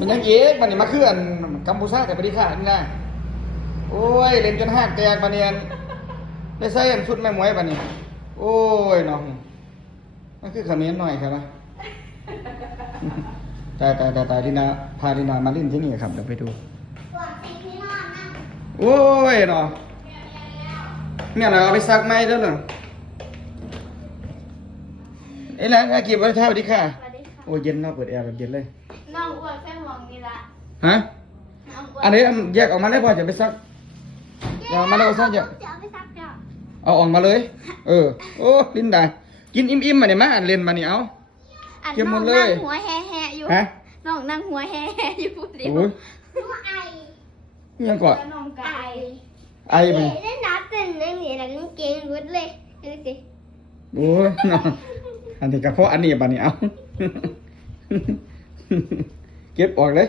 มันยังเอ๊ะมันนี่มาคืออันกัมพูชาแต่ปฏิฆานี่นะโอ้ยเล่นจนหักแตกปะเนี่ยได้ใส่อันชุดแม่หมวยปะเนี่ยโอ้ยน้องมันคือเขมิ้นหน่อยครับวะตายที่นาพาที่นามาเล่นที่นี่ครับเดี๋ยวไปดูโอ้ยเนาะเนี่ยเราเอาไปซักไหมเด้อเนาะเอ้ยแล้วกี่วันเท่าดีค่ะโอ้เย็นเนาะเปิดแอร์แบบเย็นเลยน้องอ้วนแค่ห่วงนี่ละฮะอันนี้แยกออกมาได้พอจะไปซักเอามาแล้วซักจะเอาไปซักจ้ะเอาออกมาเลยโอ้ลิ้นได้กินอิ่มๆมาเนี่ยมาอันเล่นมาเนี่ยเอาเก็บหมดเลยหัวแห่อยู่น้องนั่งหัวแห่อยู่เดี๋ยวหัวไอยังก่อนน้องไก่ไอไปเล่นน้ำตื่นนั่งนี่แล้วก็เก่งรุดเลยดูสิโอ้ยน้องอันนี้กระเพาะอันนี้บ้านี่เอาเก็บออกเลย